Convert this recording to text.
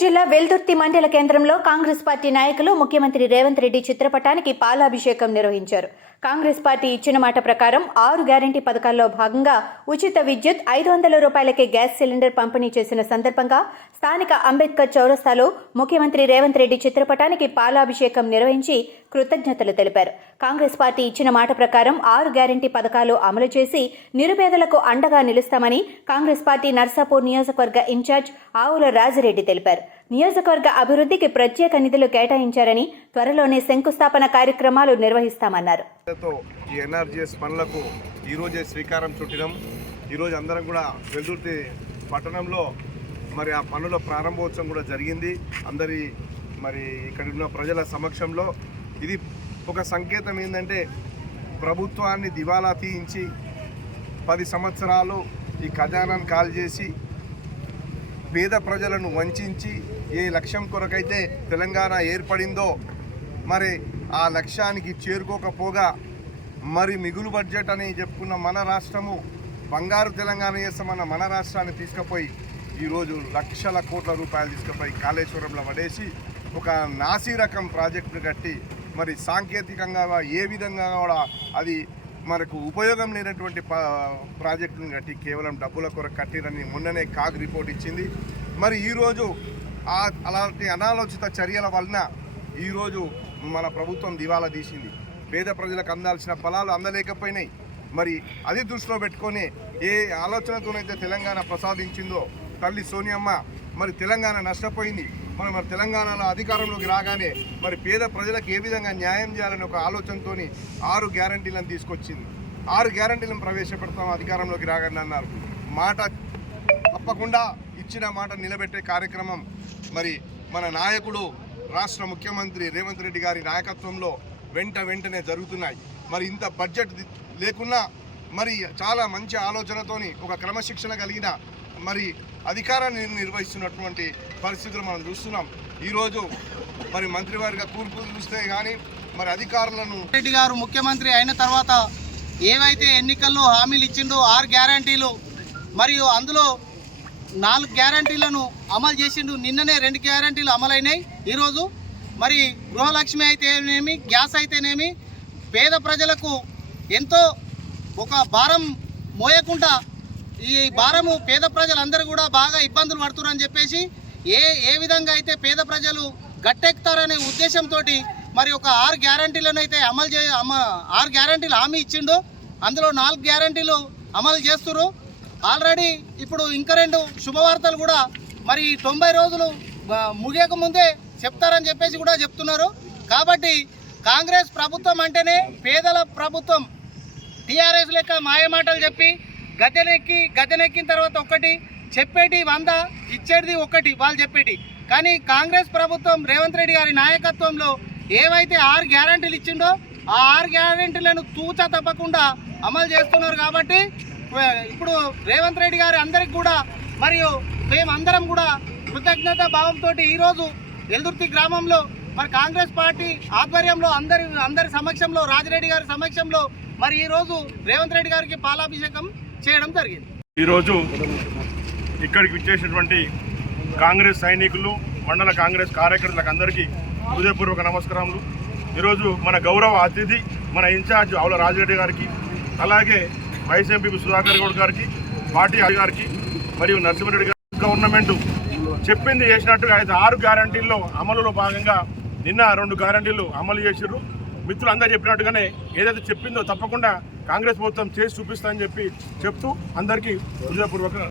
జిల్లా వెల్దుర్తి మండల కేంద్రంలో కాంగ్రెస్ పార్టీ నాయకులు ముఖ్యమంత్రి రేవంత్ రెడ్డి చిత్రపటానికి పాలాభిషేకం నిర్వహించారు. కాంగ్రెస్ పార్టీ ఇచ్చిన మాట ప్రకారం ఆరు గ్యారంటీ పథకాల్లో భాగంగా ఉచిత విద్యుత్ ఐదు వందల రూపాయలకే గ్యాస్ సిలిండర్ పంపిణీ చేసిన సందర్భంగా స్థానిక అంబేద్కర్ చౌరస్తాలో ముఖ్యమంత్రి రేవంత్ రెడ్డి చిత్రపటానికి పాలాభిషేకం నిర్వహించి కృతజ్ఞతలు తెలిపారు. కాంగ్రెస్ పార్టీ ఇచ్చిన మాట ప్రకారం ఆరు గ్యారంటీ పథకాలు అమలు చేసి నిరుపేదలకు అండగా నిలుస్తామని కాంగ్రెస్ పార్టీ నర్సాపూర్ నియోజకవర్గ ఇన్ఛార్జ్ ఆవుల రాజిరెడ్డి తెలిపారు. నియోజకవర్గ అభివృద్ధికి ప్రత్యేక నిధులు కేటాయించారని త్వరలోనే శంకుస్థాపన కార్యక్రమాలు నిర్వహిస్తామన్నారు. ఈ ఎన్ఆర్జీఎస్ పనులకు ఈరోజే శ్రీకారం చుట్టినాం. ఈరోజు అందరం కూడా వెల్దుర్తి పట్టణంలో మరి ఆ పనుల ప్రారంభోత్సవం కూడా జరిగింది. అందరి మరి ఇక్కడ ఉన్న ప్రజల సమక్షంలో ఇది ఒక సంకేతం ఏంటంటే ప్రభుత్వాన్ని దివాలా తీయించి పది సంవత్సరాలు ఈ ఖజానాను కాల్ చేసి పేద ప్రజలను వంచించి ఏ లక్ష్యం కొరకైతే తెలంగాణ ఏర్పడిందో మరి ఆ లక్ష్యానికి చేరుకోకపోగా మరి మిగులు బడ్జెట్ అని చెప్పుకున్న మన రాష్ట్రము బంగారు తెలంగాణ చేస్తామన్న మన రాష్ట్రాన్ని తీసుకుపోయి ఈరోజు లక్షల కోట్ల రూపాయలు తీసుకుపోయి కాళేశ్వరంలో పడేసి ఒక నాసి రకం ప్రాజెక్టును కట్టి మరి సాంకేతికంగా ఏ విధంగా కూడా అది మనకు ఉపయోగం లేనటువంటి ప- ప్రాజెక్టును కట్టి కేవలం డబ్బుల కొరకు కట్టిరని మొన్ననే కాగ్ రిపోర్ట్ ఇచ్చింది. మరి ఈరోజు అలాంటి అనాలోచిత చర్యల వలన ఈరోజు మన ప్రభుత్వం దివాలా తీసింది. పేద ప్రజలకు అందాల్సిన ఫలాలు అందలేకపోయినాయి. మరి అది దృష్టిలో పెట్టుకొని ఏ ఆలోచనతోనైతే తెలంగాణ ప్రసాదించిందో తల్లి సోనియమ్మ మరి తెలంగాణ నష్టపోయింది. మనం మరి తెలంగాణలో అధికారంలోకి రాగానే మరి పేద ప్రజలకు ఏ విధంగా న్యాయం చేయాలని ఒక ఆలోచనతోని ఆరు గ్యారంటీలను తీసుకొచ్చింది. ఆరు గ్యారంటీలను ప్రవేశపెడతాం అధికారంలోకి రాగానే అన్నారు. మాట తప్పకుండా ఇచ్చిన మాట నిలబెట్టే కార్యక్రమం మరి మన నాయకుడు రాష్ట్ర ముఖ్యమంత్రి రేవంత్ రెడ్డి గారి నాయకత్వంలో వెంట వెంటనే జరుగుతున్నాయి. మరి ఇంత బడ్జెట్ లేకున్నా మరి చాలా మంచి ఆలోచనతోని ఒక క్రమశిక్షణ కలిగిన మరి అధికారాన్ని నిర్వహిస్తున్నటువంటి పరిస్థితులు మనం చూస్తున్నాం. ఈరోజు మరి మంత్రివర్గ కూర్పు చూస్తే కానీ మరి అధికారులను రెడ్డి గారు ముఖ్యమంత్రి అయిన తర్వాత ఏవైతే ఎన్నికల్లో హామీలు ఇచ్చిండో ఆరు గ్యారంటీలు మరియు అందులో నాలుగు గ్యారంటీలను అమలు చేసిండు. నిన్ననే రెండు గ్యారంటీలు అమలైనాయి ఈరోజు. మరి గృహలక్ష్మి అయితేనేమి గ్యాస్ అయితేనేమి పేద ప్రజలకు ఎంతో ఒక భారం మోయకుండా ఈ భారము పేద ప్రజలందరూ కూడా బాగా ఇబ్బందులు పడుతున్నారని చెప్పేసి ఏ ఏ విధంగా అయితే పేద ప్రజలు గట్టెక్కుతారనే ఉద్దేశంతో మరి ఒక ఆరు గ్యారంటీలను అయితే అమలు చే ఆరు గ్యారంటీలు హామీ ఇచ్చిండు. అందులో నాలుగు గ్యారంటీలు అమలు చేస్తున్నారు ఆల్రెడీ ఇప్పుడు ఇంకా రెండు శుభవార్తలు కూడా మరి తొంభై రోజులు ఆ, ముగియక ముందే చెప్తారని చెప్పేసి కూడా చెప్తున్నారు. కాబట్టి కాంగ్రెస్ ప్రభుత్వం అంటేనే పేదల ప్రభుత్వం. టీఆర్ఎస్ లెక్క మాయమాటలు చెప్పి గద్దెనెక్కి గద్దెనెక్కిన తర్వాత ఒకటి చెప్పేటి వంద ఇచ్చేటిది ఒకటి వాళ్ళు చెప్పేటి. కానీ కాంగ్రెస్ ప్రభుత్వం రేవంత్ రెడ్డి గారి నాయకత్వంలో ఏవైతే ఆరు గ్యారంటీలు ఇచ్చిండో ఆ ఆరు గ్యారంటీలను తూచా తప్పకుండా అమలు చేస్తున్నారు కాబట్టి ఇప్పుడు రేవంత్ రెడ్డి గారి అందరికి కూడా మరియు మేమందరం కూడా కృతజ్ఞత భావంతో ఈరోజు ఎల్దుర్తి గ్రామంలో మరి కాంగ్రెస్ పార్టీ ఆధ్వర్యంలో అందరి అందరి సమక్షంలో రాజిరెడ్డి గారి సమక్షంలో మరి ఈరోజు రేవంత్ రెడ్డి గారికి పాలాభిషేకం చేయడం జరిగింది. ఈరోజు ఇక్కడికి విచ్చేసినటువంటి కాంగ్రెస్ సైనికులు మండల కాంగ్రెస్ కార్యకర్తలకు అందరికీ హృదయపూర్వక నమస్కారములు. ఈరోజు మన గౌరవ అతిథి మన ఇన్ఛార్జ్ ఆవుల రాజిరెడ్డి గారికి అలాగే వైస్ ఎంపీ సుధాకర్ గౌడ్ గారికి పార్టీ గారికి మరియు నరసింహారెడ్డి గారి గవర్నమెంట్ చెప్పింది చేసినట్టుగా అయితే ఆరు గ్యారంటీల్లో అమలులో భాగంగా నిన్న రెండు గ్యారంటీలు అమలు చేసిర్రు. మిత్రులు అందరూ చెప్పినట్టుగానే ఏదైతే చెప్పిందో తప్పకుండా కాంగ్రెస్ ప్రభుత్వం చేసి చూపిస్తా అని చెప్పి చెప్తూ అందరికీ హృదయపూర్వక